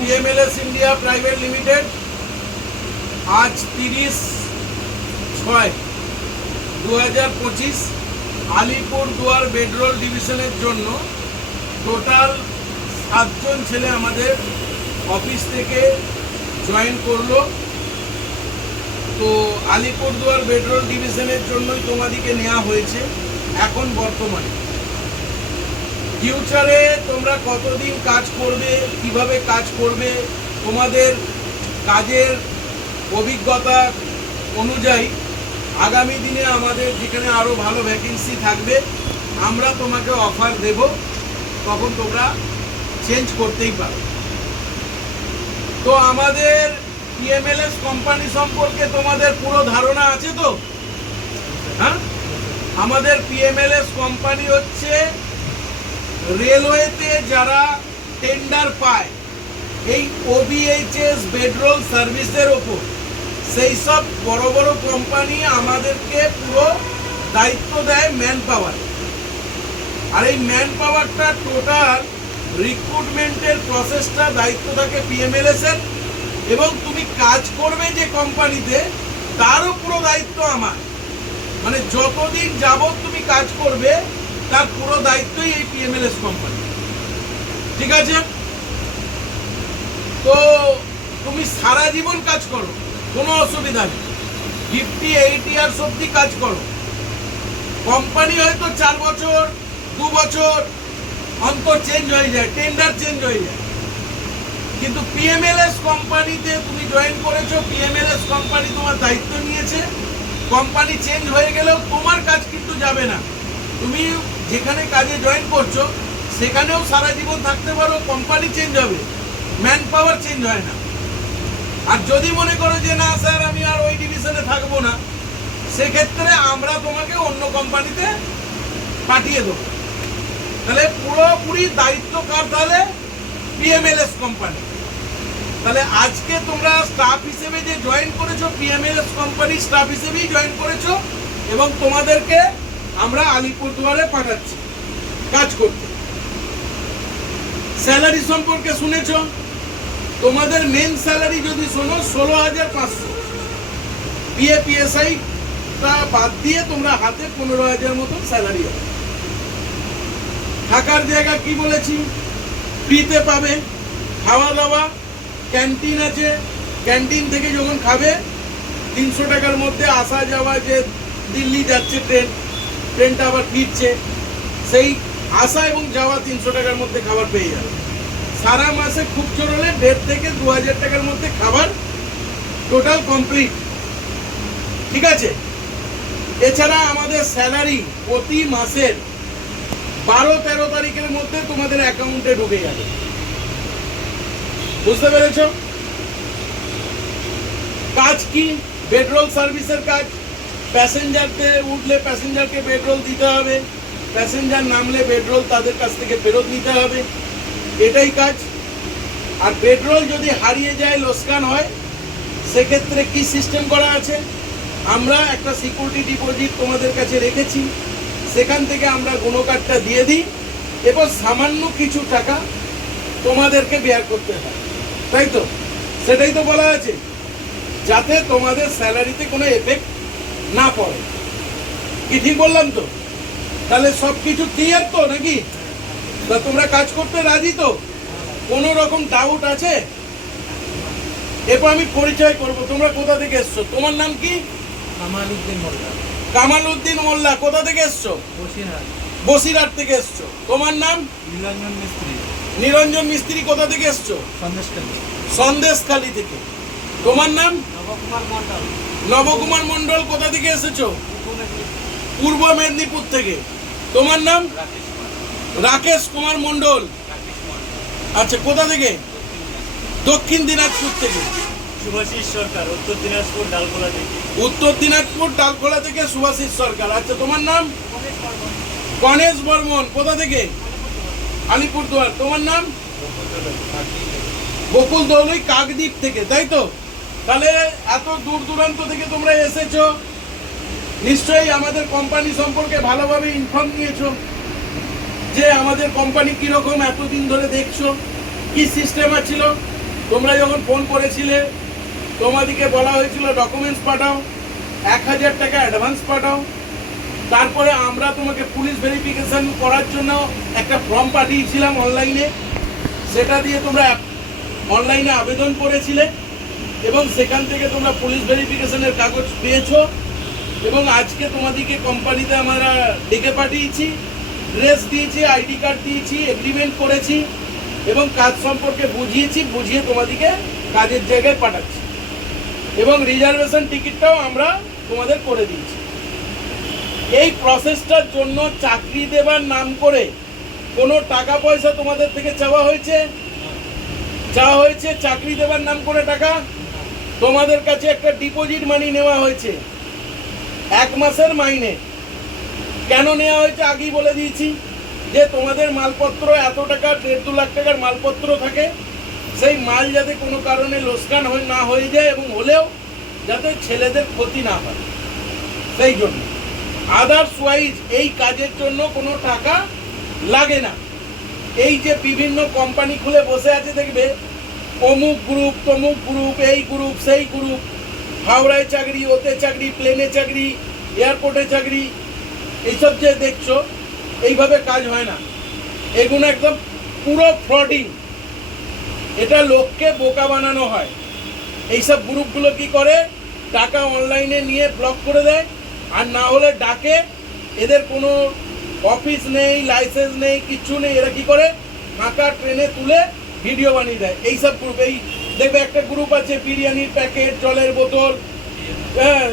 PMLS India private limited, আজ তিরিশ ছয় দু হাজার পঁচিশ, আলিপুর দুয়ার বেডরোল ডিভিশনের জন্য টোটাল সাতজন ছেলে আমাদের অফিস থেকে জয়েন করল। তো আলিপুরদুয়ার বেডরোল ডিভিশনের জন্যই তোমাদিকে নেওয়া হয়েছে, এখন বর্তমানে। ফিউচারে তোমরা কতদিন কাজ করবে, কীভাবে কাজ করবে, তোমাদের কাজের অভিজ্ঞতা অনুযায়ী আগামী দিনে আমাদের যেখানে আরও ভালো ভ্যাকেন্সি থাকবে, আমরা তোমাকে অফার দেব, তখন তোমরা চেঞ্জ করতেই পারো। তো আমাদের পিএমএলএস কোম্পানি সম্পর্কে তোমাদের পুরো ধারণা আছে তো? হ্যাঁ? আমাদের পিএমএলএস কোম্পানি হচ্ছে রেলওয়েতে যারা টেন্ডার পায়, এই ওবিএইচএস বেডরোল সার্ভিসের ওপর, সেই সব বড় বড় কোম্পানি আমাদেরকে পুরো দায়িত্ব দেয় ম্যান পাওয়ার আর এই ম্যান পাওয়ারটা টোটাল রিক্রুটমেন্টের প্রসেসটা দায়িত্ব থাকে পিএমএলএস এর এবং তুমি কাজ করবে যে কোম্পানিতে তারও পুরো দায়িত্ব আমার। মানে যতদিন যাবত তুমি কাজ করবে তার পুরো দায়িত্বই এই পিএমএলএস কোম্পানি ঠিক আছে? তো তুমি সারা জীবন কাজ করো, কোনো অসুবিধা নেই। ফিফটি এইট ইয়ার্স অব্দি কাজ করো। কোম্পানি হয়তো চার বছর, দু বছর, অন্তর চেঞ্জ হয়ে যায় টেন্ডার চেঞ্জ হয়ে যায়। কিন্তু পিএমএলএস কোম্পানিতে তুমি জয়েন করেছ পিএমএলএস কোম্পানি তোমার দায়িত্ব নিয়েছে। কোম্পানি চেঞ্জ হয়ে গেলেও তোমার কাজ কিন্তু যাবে না। তুমি যেখানে কাজে জয়েন করছ, সেখানেও সারা জীবন থাকতে পারো কোম্পানি চেঞ্জ হবে ম্যান পাওয়ার চেঞ্জ হয় না। আর যদি মনে করো যে, না স্যার, আমি আর ওই ডিভিশনে থাকব না, সেক্ষেত্রে আমরা তোমাকে অন্য কোম্পানিতে পাঠিয়ে দেবো। তাহলে পুরোপুরি দায়িত্ব কার তাহলে? পিএমএলএস কোম্পানি তাহলে আজকে তোমরা স্টাফ হিসেবে যে জয়েন করেছ পিএমএলএস কোম্পানি স্টাফ হিসেবেই জয়েন করেছ, এবং তোমাদেরকে আমরা আলিপুরদুয়ারে পাঠাচ্ছি কাজ করতে। স্যালারি সম্পর্কে শুনেছ? তোমাদের মেন স্যালারি যদি শোনো, ষোলো হাজার পাঁচশো। তা বাদ দিয়ে তোমরা হাতে পনেরো হাজার মতন স্যালারি হবে। থাকার জায়গা কি বলেছি? ফ্রিতে পাবে। খাওয়া দাওয়া ক্যান্টিন আছে। ক্যান্টিন থেকে যখন খাবে, তিনশো টাকার মধ্যে আসা যাওয়া যে দিল্লি যাচ্ছে ট্রেন ট্রেনটা আবার ফিরছে, সেই আসা এবং যাওয়া তিনশো টাকার মধ্যে খাবার পেয়ে যাবে। সারা মাসে খুব জোর হলে দেড় থেকে দু হাজার টাকার মধ্যে খাবার টোটাল কমপ্লিট ঠিক আছে? এছাড়া আমাদের স্যালারি প্রতি মাসের বারো তেরো তারিখের মধ্যে তোমাদের অ্যাকাউন্টে ঢুকে যাবে। বুঝতে পেরেছ? কাজ কি? বেডরোল সার্ভিসের কাজ। প্যাসেঞ্জারকে উঠলে প্যাসেঞ্জারকে বেডরোল দিতে হবে। প্যাসেঞ্জার নামলে বেডরোল তাদের কাছ থেকে ফেরত নিতে হবে। এটাই কাজ। আর পেট্রোল যদি হারিয়ে যায় লোসকান হয়, সেক্ষেত্রে কি সিস্টেম করা আছে? আমরা একটা সিকিউরিটি ডিপোজিট তোমাদের কাছে রেখেছি। সেখান থেকে আমরা গুণকারটা দিয়ে দিই। এবং সামান্য কিছু টাকা তোমাদেরকে বেয়ার করতে হয়। তাই তো? সেটাই তো বলা আছে। যাতে তোমাদের স্যালারিতে কোনো এফেক্ট না পড়ে। কি ঠিক বললাম তো? তাহলে সব কিছু ক্লিয়ার তো নাকি? তা তোমরা কাজ করতে রাজি তো? কোনো রকম ডাউট আছে? এরপর আমি পরিচয় করব। তোমরা কোথা থেকে এসছো? তোমার নাম কি? কামাল উদ্দিন মোল্লা। কামাল উদ্দিন মোল্লা কোথা থেকে এসছো? বসিরহাট। বসিরহাট থেকে এসছো। তোমার নাম? নিরঞ্জন মিস্ত্রি। নিরঞ্জন মিস্ত্রি কোথা থেকে এসছো? সন্দেশকালী সন্দেশখালী থেকে। তোমার নাম? নবকুমার মন্ডল নবকুমার মন্ডল কোথা থেকে এসেছ? পূর্ব মেদিনীপুর থেকে। তোমার নাম? রাকেশ কুমার মন্ডল আচ্ছা কোথা থেকে? দক্ষিণ দিনাজপুর থেকে। শুভাশিস সরকার উত্তর দিনাজপুর ডালগোলা থেকে। উত্তর দিনাজপুর ডালখোলা থেকে সুভাষিস সরকার। আচ্ছা তোমার নাম? গণেশ বর্মন। কোথা থেকে? আলিপুরদুয়ার। তোমার নাম? বকুল দৌলই কাকদ্বীপ থেকে তাই তো? তাহলে এত দূর দূরান্ত থেকে তোমরা এসেছ, নিশ্চয়ই আমাদের কোম্পানি সম্পর্কে ভালোভাবে ইনফর্ম নিয়েছো যে আমাদের কোম্পানি কীরকম এতদিন ধরে দেখছ, কি সিস্টেম ছিল। তোমরা যখন ফোন করেছিলে তোমাদিকে বলা হয়েছিল ডকুমেন্টস পাঠাও, এক হাজার টাকা অ্যাডভান্স পাঠাও। তারপরে আমরা তোমাকে পুলিশ ভেরিফিকেশন করার জন্য একটা ফর্ম পাঠিয়েছিলাম অনলাইনে সেটা দিয়ে তোমরা অনলাইনে আবেদন করেছিলে। এবং সেখান থেকে তোমরা পুলিশ ভেরিফিকেশনের কাগজ পেয়েছ। এবং আজকে তোমাদেরকে কোম্পানিতে আমরা ডেকে পাঠিয়েছি, ড্রেস দিয়েছি, আইডি কার্ড দিয়েছি এগ্রিমেন্ট করেছি এবং কাজ সম্পর্কে বুঝিয়েছি, বুঝিয়ে তোমাদেরকে কাজের জায়গায় পাঠাচ্ছি। এবং রিজার্ভেশন টিকিটটাও আমরা তোমাদের করে দিয়েছি। এই প্রসেসটার জন্য চাকরি দেবার নাম করে কোনো টাকা পয়সা তোমাদের থেকে চাওয়া হয়েছে? চাওয়া হয়েছে চাকরি দেবার নাম করে টাকা? তোমাদের কাছে একটা ডিপোজিট মানি নেওয়া হয়েছে। এক মাসের মাইনে। কেন নেওয়া হয়েছে আগেই বলে দিয়েছি যে তোমাদের মালপত্র, এত টাকা, দেড় দু লাখ টাকার মালপত্র থাকে। সেই মাল যাতে কোনো কারণে লোসকান হয়ে না হয়ে যায় এবং হলেও যাতে ছেলেদের ক্ষতি না হয়। সেই জন্য আদার্স ওয়াইজ এই কাজের জন্য কোনো টাকা লাগে না। এই যে বিভিন্ন কোম্পানি খুলে বসে আছে, দেখবে অমুক গ্রুপ, তমুক গ্রুপ, এই গ্রুপ, সেই গ্রুপ। হাওড়ায় চাকরি, ওতে চাকরি, প্লেনে চাকরি, এয়ারপোর্টে চাকরি। এইসব যে দেখছ, এইভাবে কাজ হয় না। এগুলো একদম পুরো ফ্রডিং। এটা লোককে বোকা বানানো হয়। এইসব গ্রুপগুলো কি করে? টাকা অনলাইনে নিয়ে ব্লক করে দেয়। আর না হলে ডাকে। এদের কোনো অফিস নেই, লাইসেন্স নেই কিচ্ছু নেই। এরা কি করে? ফাঁকা ট্রেনে তুলে ভিডিও বানিয়ে দেয়। এইসব গ্রুপ এই দেখবে একটা গ্রুপ আছে, বিরিয়ানির প্যাকেট জলের বোতল। হ্যাঁ